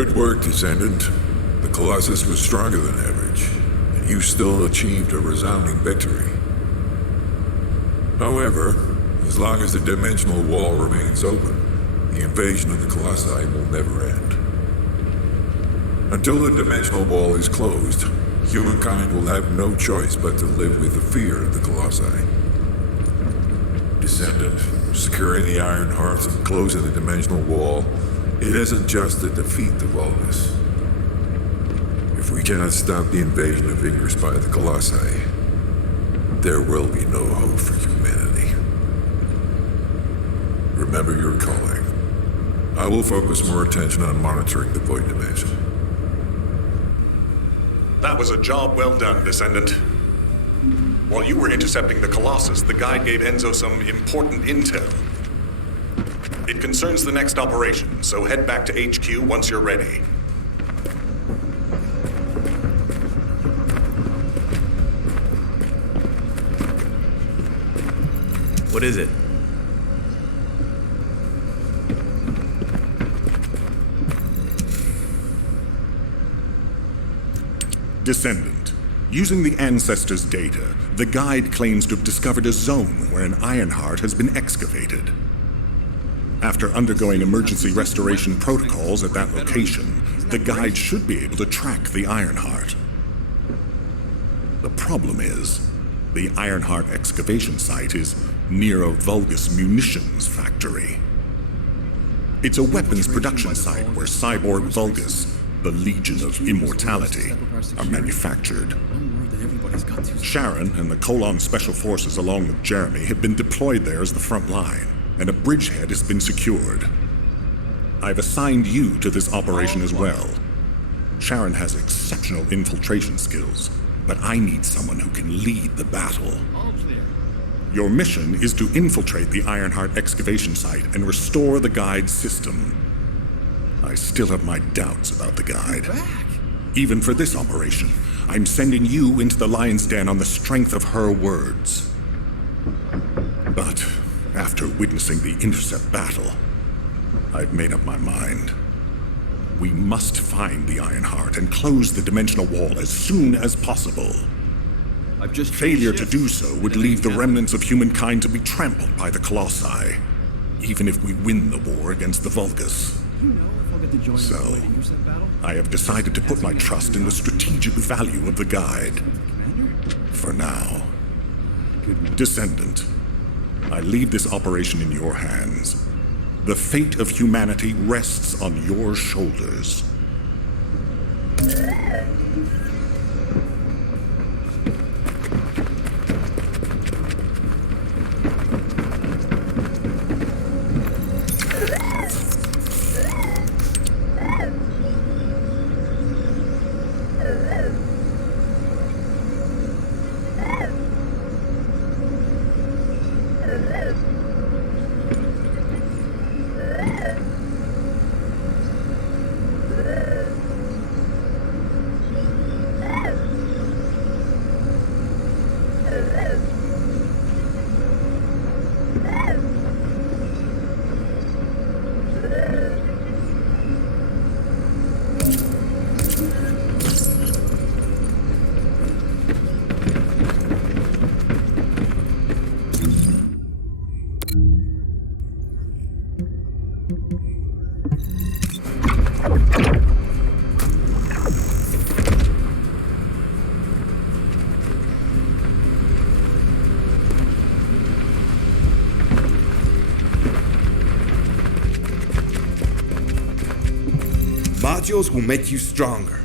Good work, Descendant. The Colossus was stronger than average, and you still achieved a resounding victory. However, as long as the dimensional wall remains open, the invasion of the Colossi will never end. Until the dimensional wall is closed, humankind will have no choice but to live with the fear of the Colossi. Descendant, securing the Iron Heart and closing the dimensional wall, it isn't just to defeat the Vulgus. If we cannot stop the invasion of Ingress by the Colossi, there will be no hope for humanity. Remember your calling. I will focus more attention on monitoring the Void Dimension. That was a job well done, Descendant. While you were intercepting the Colossus, the guide gave Enzo some important intel. It concerns the next operation, so head back to HQ once you're ready. What is it? Descendant. Using the Ancestors' data, the guide claims to have discovered a zone where an Ironheart has been excavated. After undergoing emergency restoration protocols at that location, the guide should be able to track the Ironheart. The problem is, the Ironheart excavation site is near a Vulgus munitions factory. It's a weapons production site where cyborg Vulgus, the Legion of Immortality, are manufactured. Sharon and the Colon Special Forces along with Jeremy have been deployed there as the front line, and a bridgehead has been secured. I've assigned you to this operation as well. Sharon has exceptional infiltration skills, but I need someone who can lead the battle. Your mission is to infiltrate the Ironheart excavation site and restore the guide's system. I still have my doubts about the guide. Even for this operation, I'm sending you into the lion's den on the strength of her words. But after witnessing the intercept battle, I've made up my mind. We must find the Ironheart and close the dimensional wall as soon as possible. Failure to do so would leave the remnants of humankind to be trampled by the Colossi, even if we win the war against the Vulgus. So, I have decided to put my trust in the strategic value of the guide. For now. Descendant, I leave this operation in your hands. The fate of humanity rests on your shoulders. Modules will make you stronger.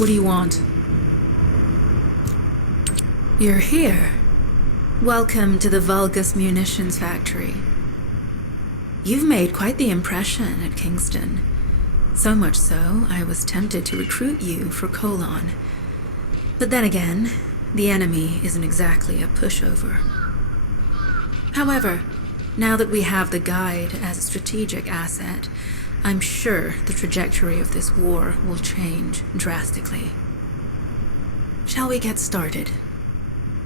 What do you want? You're here. Welcome to the Vulgus Munitions Factory. You've made quite the impression at Kingston. So much so, I was tempted to recruit you for Colon. But then again, the enemy isn't exactly a pushover. However, now that we have the Guide as a strategic asset, I'm sure the trajectory of this war will change drastically. Shall we get started?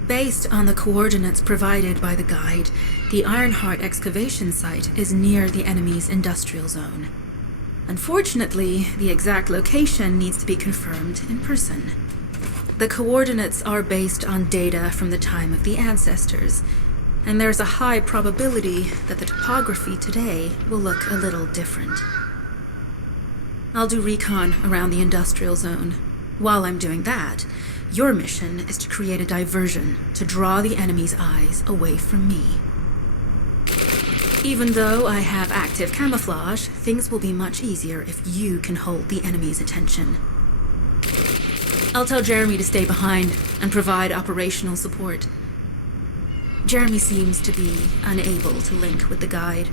Based on the coordinates provided by the Guide, the Ironheart excavation site is near the enemy's industrial zone. Unfortunately, the exact location needs to be confirmed in person. The coordinates are based on data from the time of the ancestors, and there's a high probability that the topography today will look a little different. I'll do recon around the industrial zone. While I'm doing that, your mission is to create a diversion to draw the enemy's eyes away from me. Even though I have active camouflage, things will be much easier if you can hold the enemy's attention. I'll tell Jeremy to stay behind and provide operational support. Jeremy seems to be unable to link with the Guide,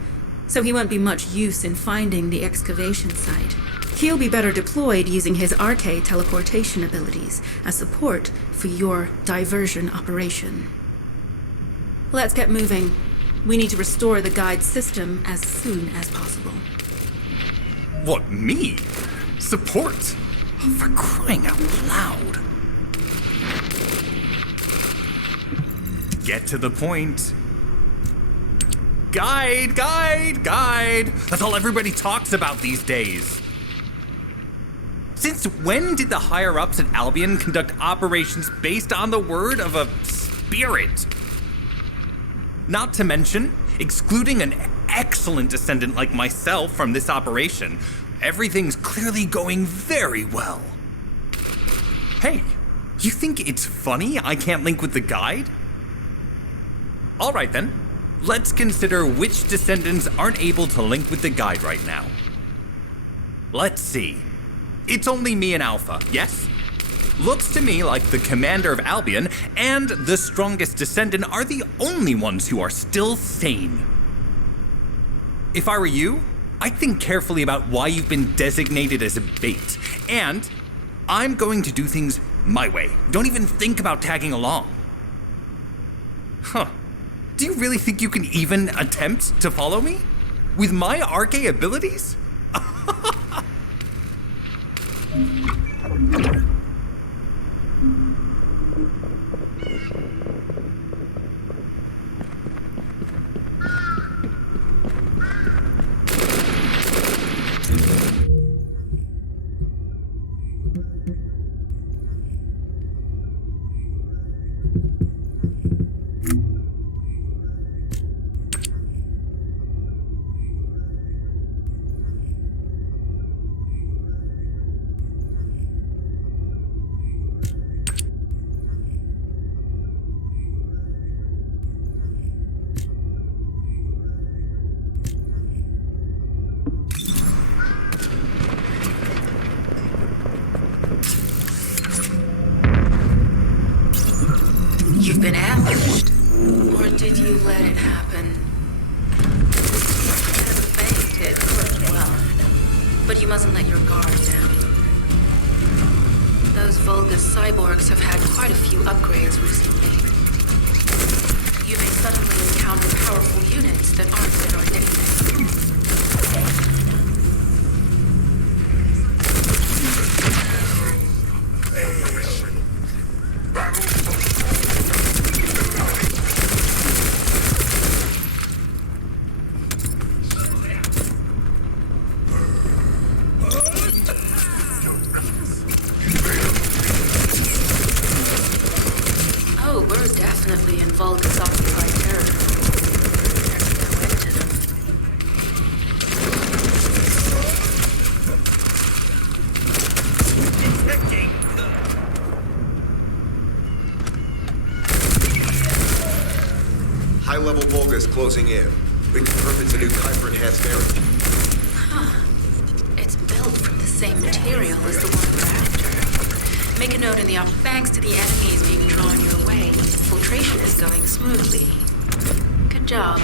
so he won't be much use in finding the excavation site. He'll be better deployed using his arcade teleportation abilities as support for your diversion operation. Let's get moving. We need to restore the Guide system as soon as possible. What, me? Support? Oh, for crying out loud. Get to the point. Guide! That's all everybody talks about these days. Since when did the higher-ups at Albion conduct operations based on the word of a spirit? Not to mention, excluding an excellent descendant like myself from this operation, Everything's clearly going very well. Hey, you think it's funny I can't link with the guide? All right then, let's consider which descendants aren't able to link with the guide right now. Let's see. It's only me and Alpha, yes? Looks to me like the commander of Albion and the strongest descendant are the only ones who are still sane. If I were you, I'd think carefully about why you've been designated as a bait. And I'm going to do things my way. Don't even think about tagging along. Huh. Do you really think you can even attempt to follow me? With my Arche abilities? You've been ambushed. Or did you let it happen? You haven't fainted, well, but you mustn't let your guard down. Those Vulgus cyborgs have had quite a few upgrades recently. You may suddenly encounter powerful units that aren't in our database. Oh, we're definitely in Vulgus occupied territory. There's no end to them. High-level Vulgus closing in. We confirm it's a new Kuiper-enhanced marriage. It's built from the same material as the one we're after. Make a note in the op. Thanks to the enemies being drawn your way, filtration is going smoothly. Good job.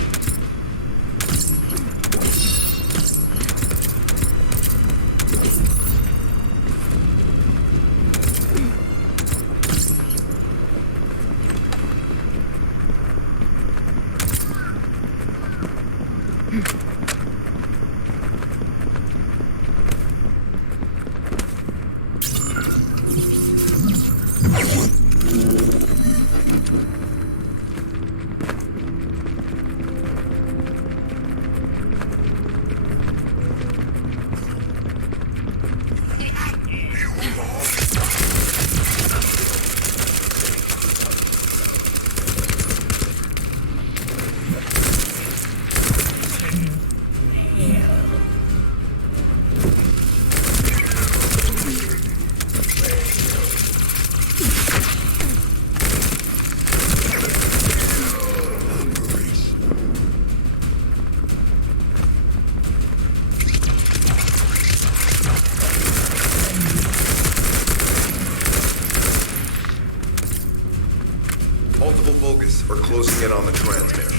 Multiple Vulgus are closing in on the transmitter.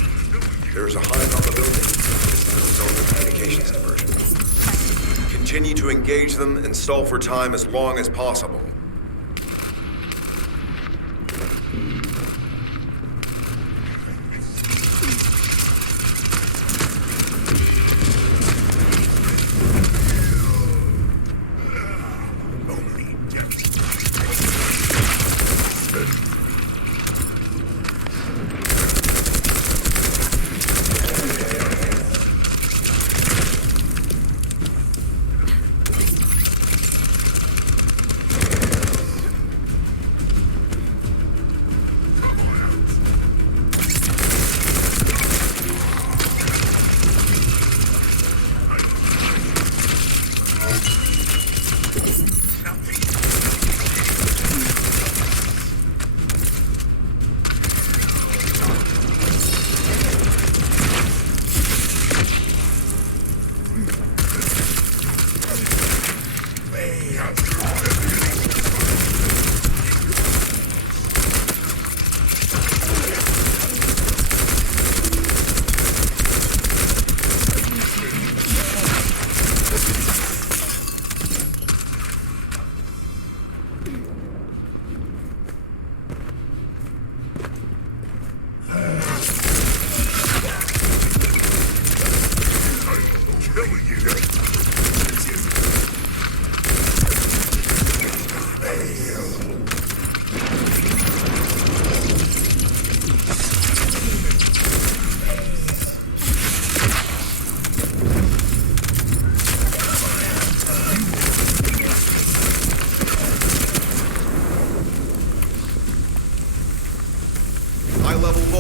There is a high probability this is a zone of communications diversion. Continue to engage them and stall for time as long as possible.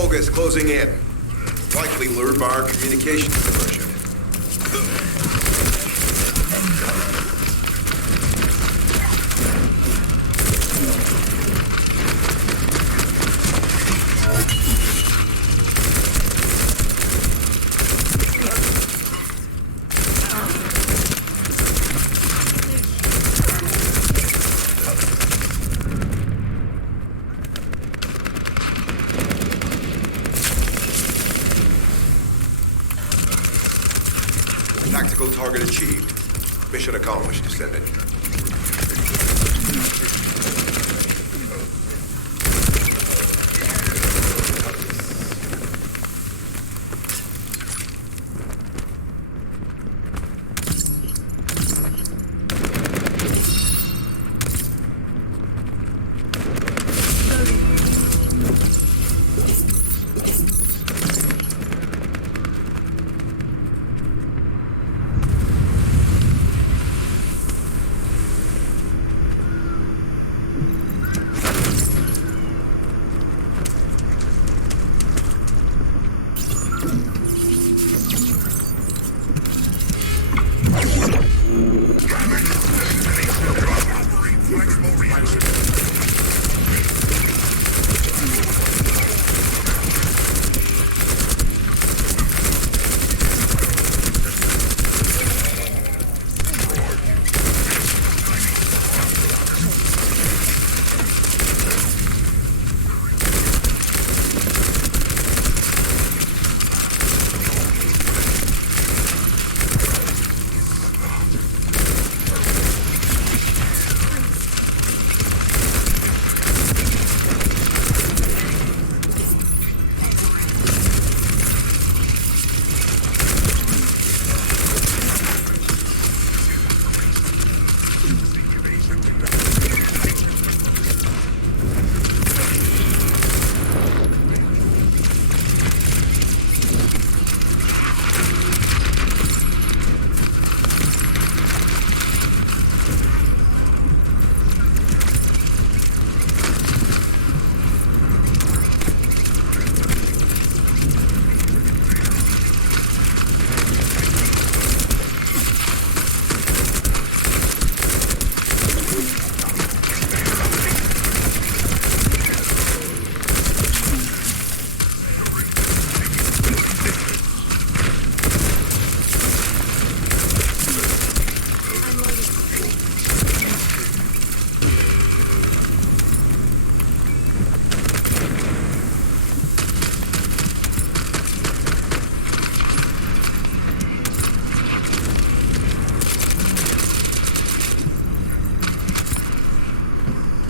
fog is closing in. Likely lured by our communications diversion. Tactical target achieved. Mission accomplished, Descendant.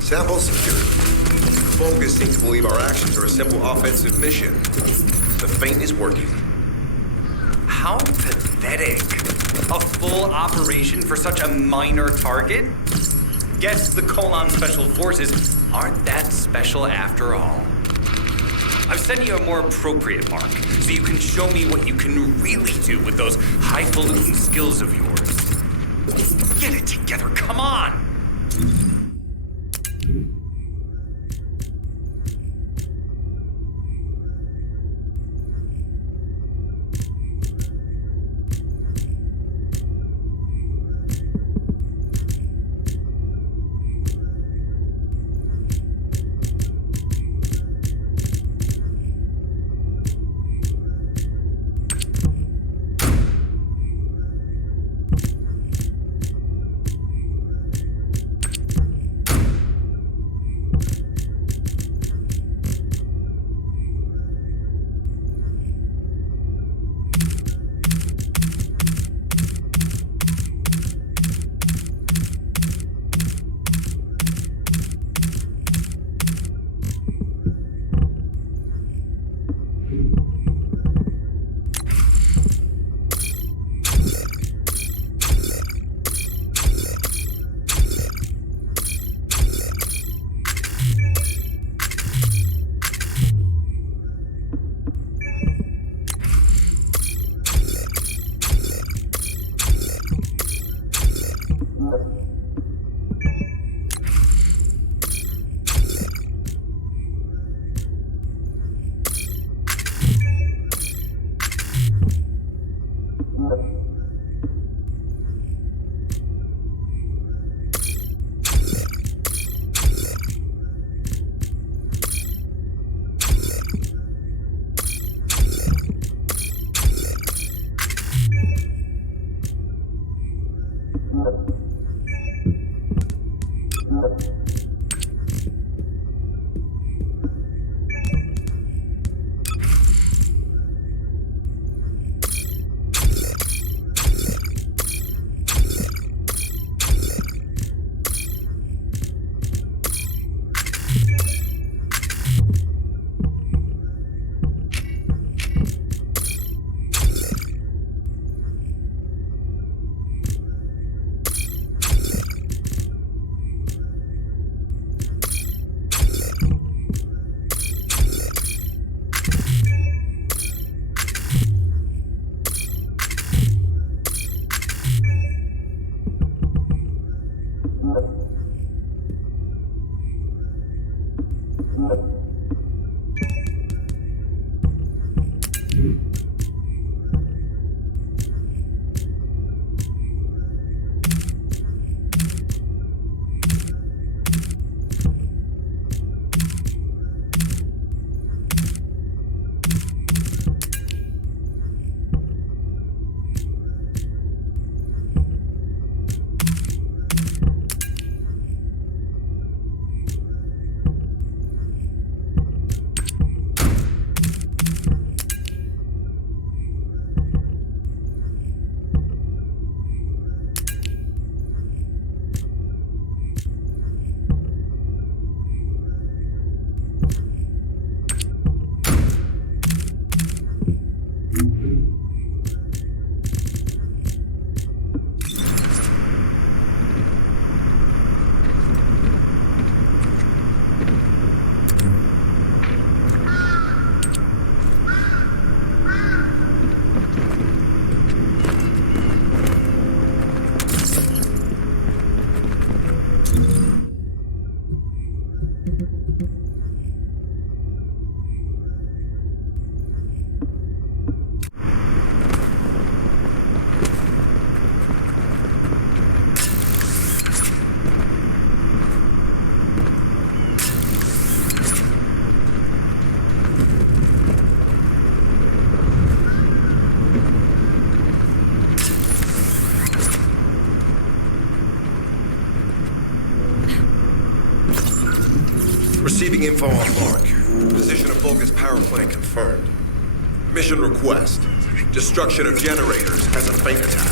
Sample secured. Focus seems to believe our actions are a simple offensive mission. The feint is working. How pathetic. A full operation for such a minor target? Guess the Colon Special Forces aren't that special after all. I've sent you a more appropriate mark, so you can show me what you can really do with those highfalutin skills of yours. Get it together, come on! Receiving info on Mark. Position of Vulca's power plant confirmed. Mission request. Destruction of generators as a fake attack.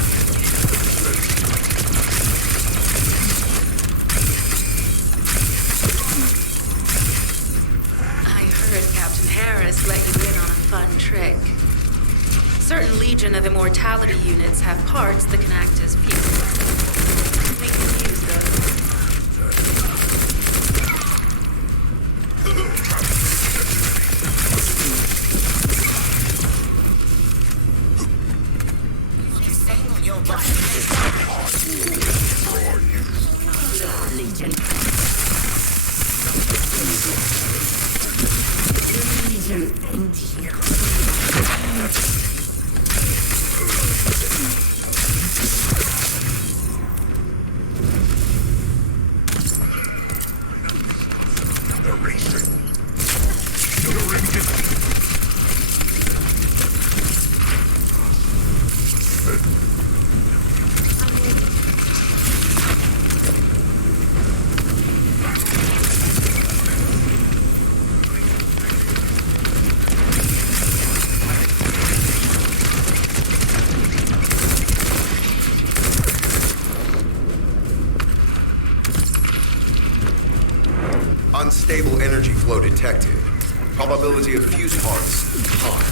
I heard Captain Harris let you in on a fun trick. Certain Legion of Immortality units have parts that can act as fuel. We can use those. Unstable energy flow detected. Probability of fuse parts high.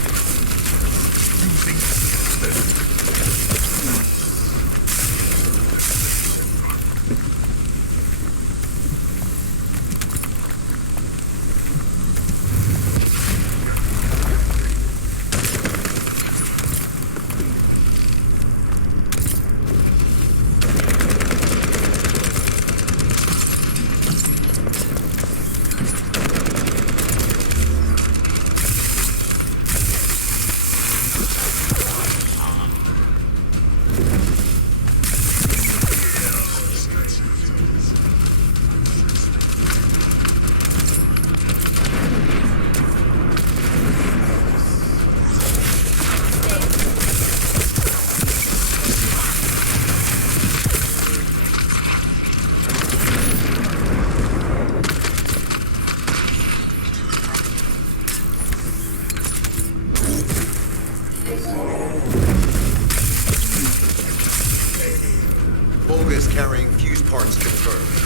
confirmed.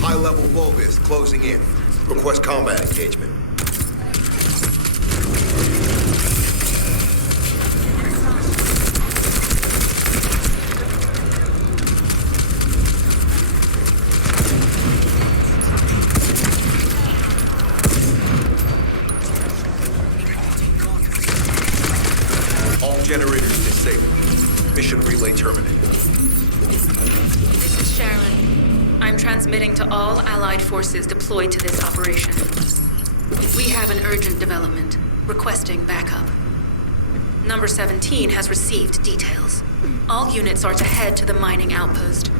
High-level Vulgus closing in. Request combat engagement. All generators disabled. Mission relay terminated. This is Sharon. I'm transmitting to all Allied forces deployed to this operation. We have an urgent development, requesting backup. Number 17 has received details. All units are to head to the mining outpost.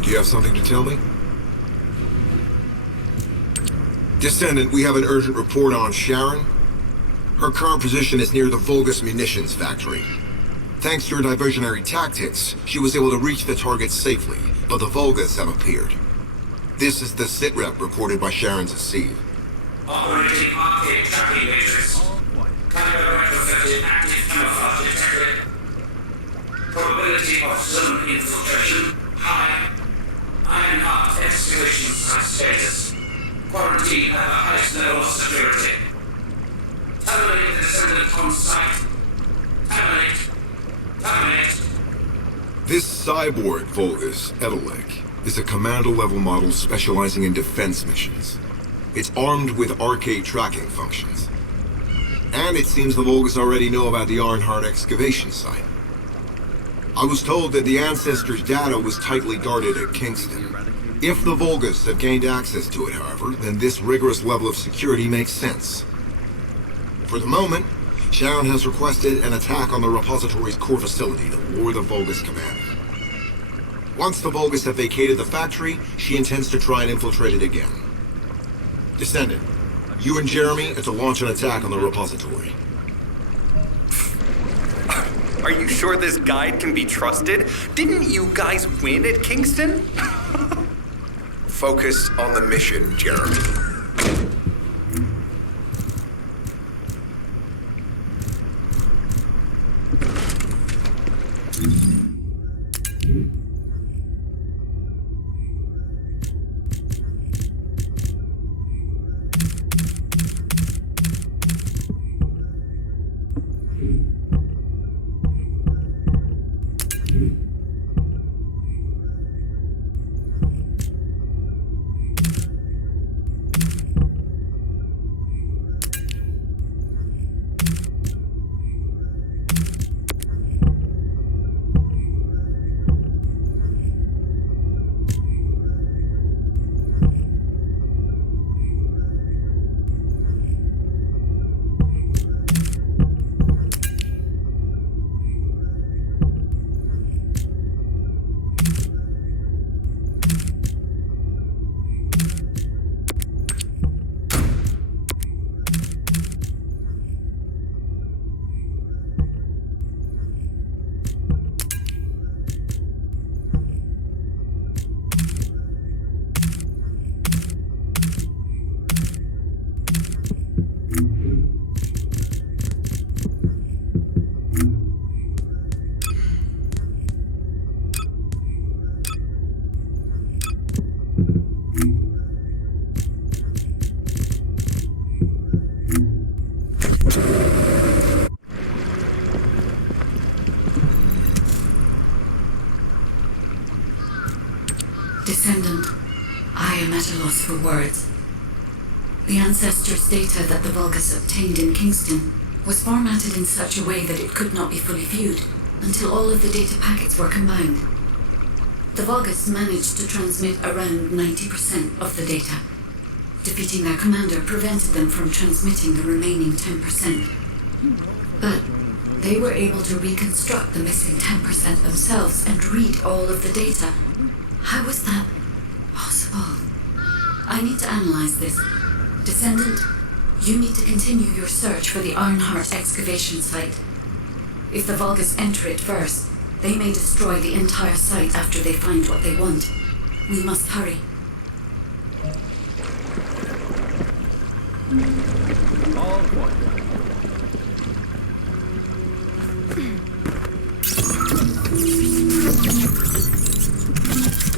Do you have something to tell me? Descendant, we have an urgent report on Sharon. Her current position is near the Vulgus munitions factory. Thanks to her diversionary tactics, she was able to reach the target safely, but the Vulgus have appeared. This is the sitrep reported by Sharon's Deceive. Operating arcade tracking matrix. Camera retrofitted active camouflage detected. Probability of zone infiltration high. Ironheart excavation site status. Quarantine at the highest level of security. Terminate the Descendant on site. Terminate. Terminate. This cyborg Vulgus, Edelek, is a commando-level model specializing in defense missions. It's armed with arcade tracking functions. And it seems the Vulgus already know about the Ironheart excavation site. I was told that the Ancestors' data was tightly guarded at Kingston. If the Vulgus have gained access to it, however, then this rigorous level of security makes sense. For the moment, Sharon has requested an attack on the repository's core facility to lure the Vulgus commander. Once the Vulgus have vacated the factory, she intends to try and infiltrate it again. Descendant, you and Jeremy are to launch an attack on the repository. Are you sure this guide can be trusted? Didn't you guys win at Kingston? Focus on the mission, Jeremy. Descendant, I am at a loss for words. The Ancestors' data that the Vulgus obtained in Kingston was formatted in such a way that it could not be fully viewed until all of the data packets were combined. The Vulgus managed to transmit around 90% of the data. Defeating their commander prevented them from transmitting the remaining 10%. But they were able to reconstruct the missing 10% themselves and read all of the data. How was that possible? I need to analyze this. Descendant, you need to continue your search for the Ironheart excavation site. If the Vulgus enter it first, they may destroy the entire site after they find what they want. We must hurry.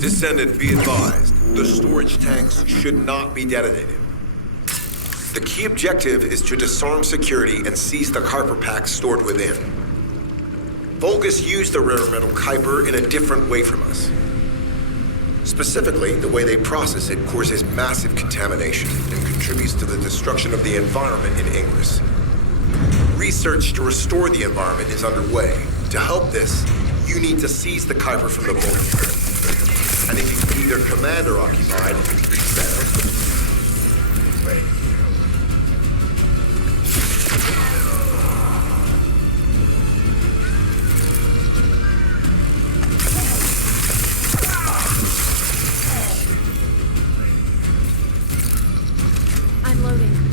Descendant, be advised. The storage tanks should not be detonated. The key objective is to disarm security and seize the Kuiper packs stored within. Vulgus used the rare metal Kuiper in a different way from us. Specifically, the way they process it causes massive contamination and contributes to the destruction of the environment in Ingress. research to restore the environment is underway. To help this, you need to seize the Kuiper from the Vulcan. And if you can keep their commander occupied, it's better. I'm loading.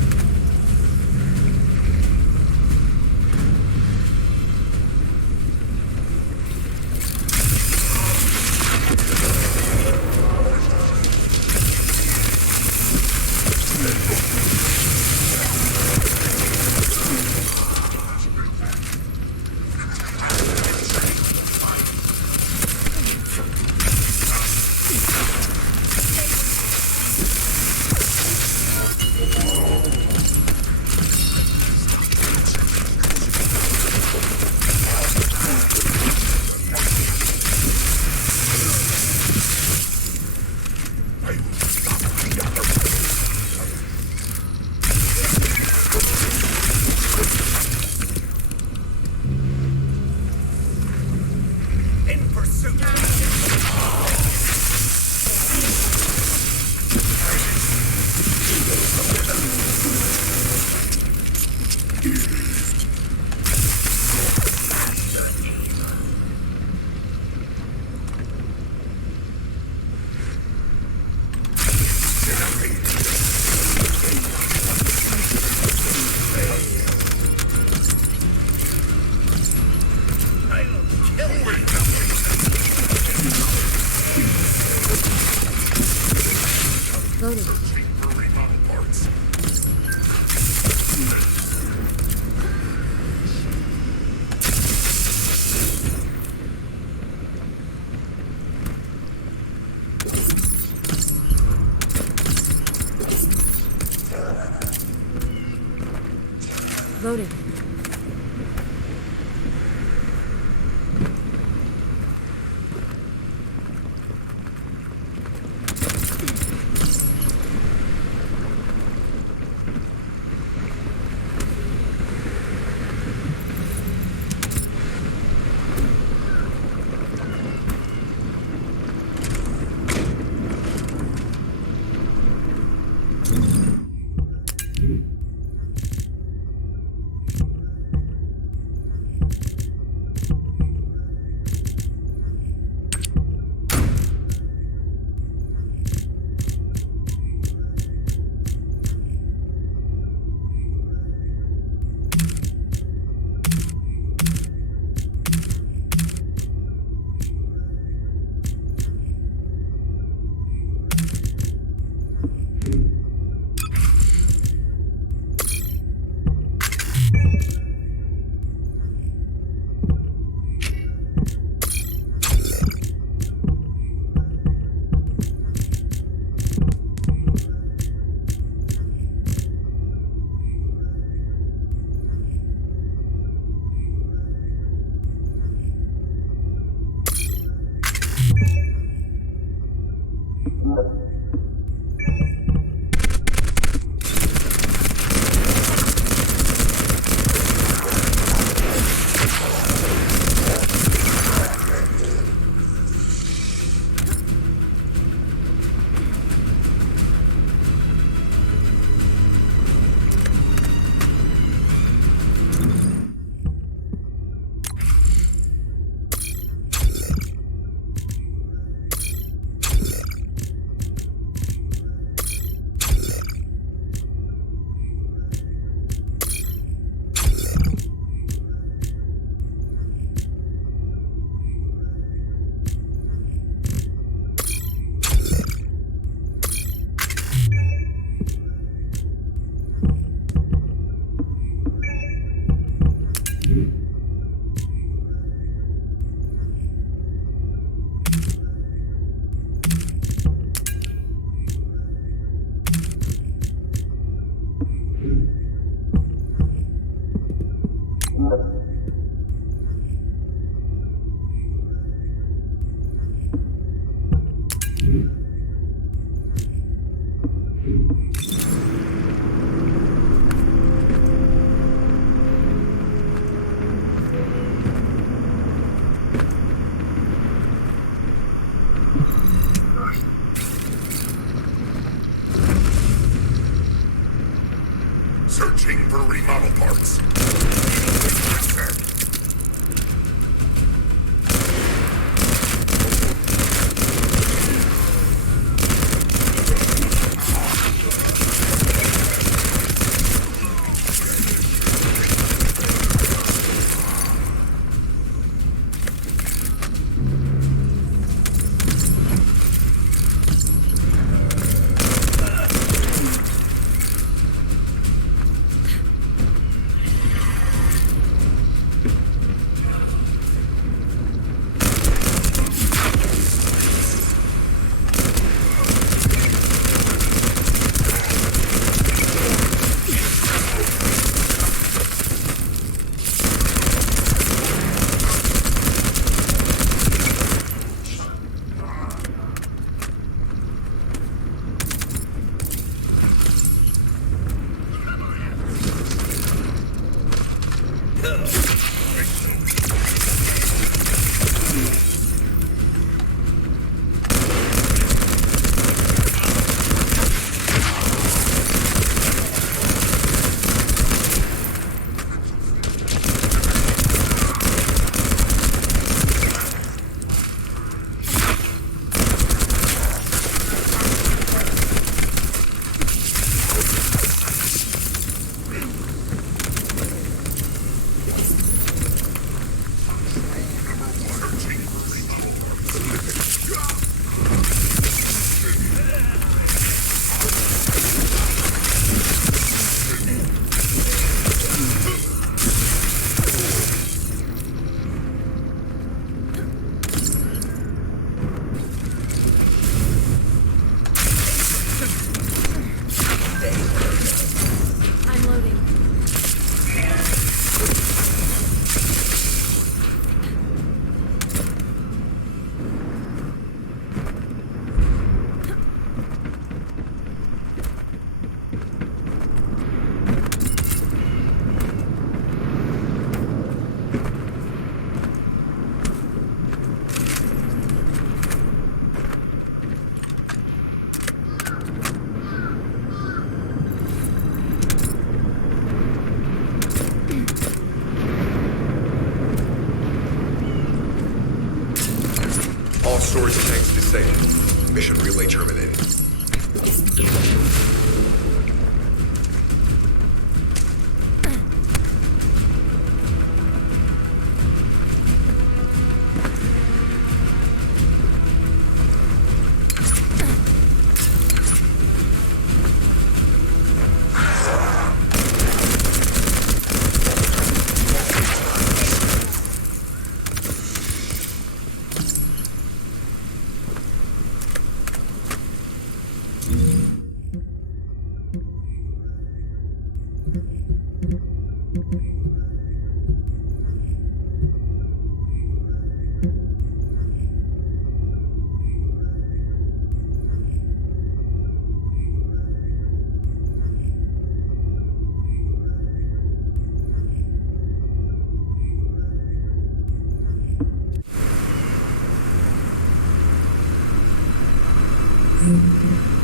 Loading. Loading. storage tanks disabled. Mission relay terminated. Mm-hmm.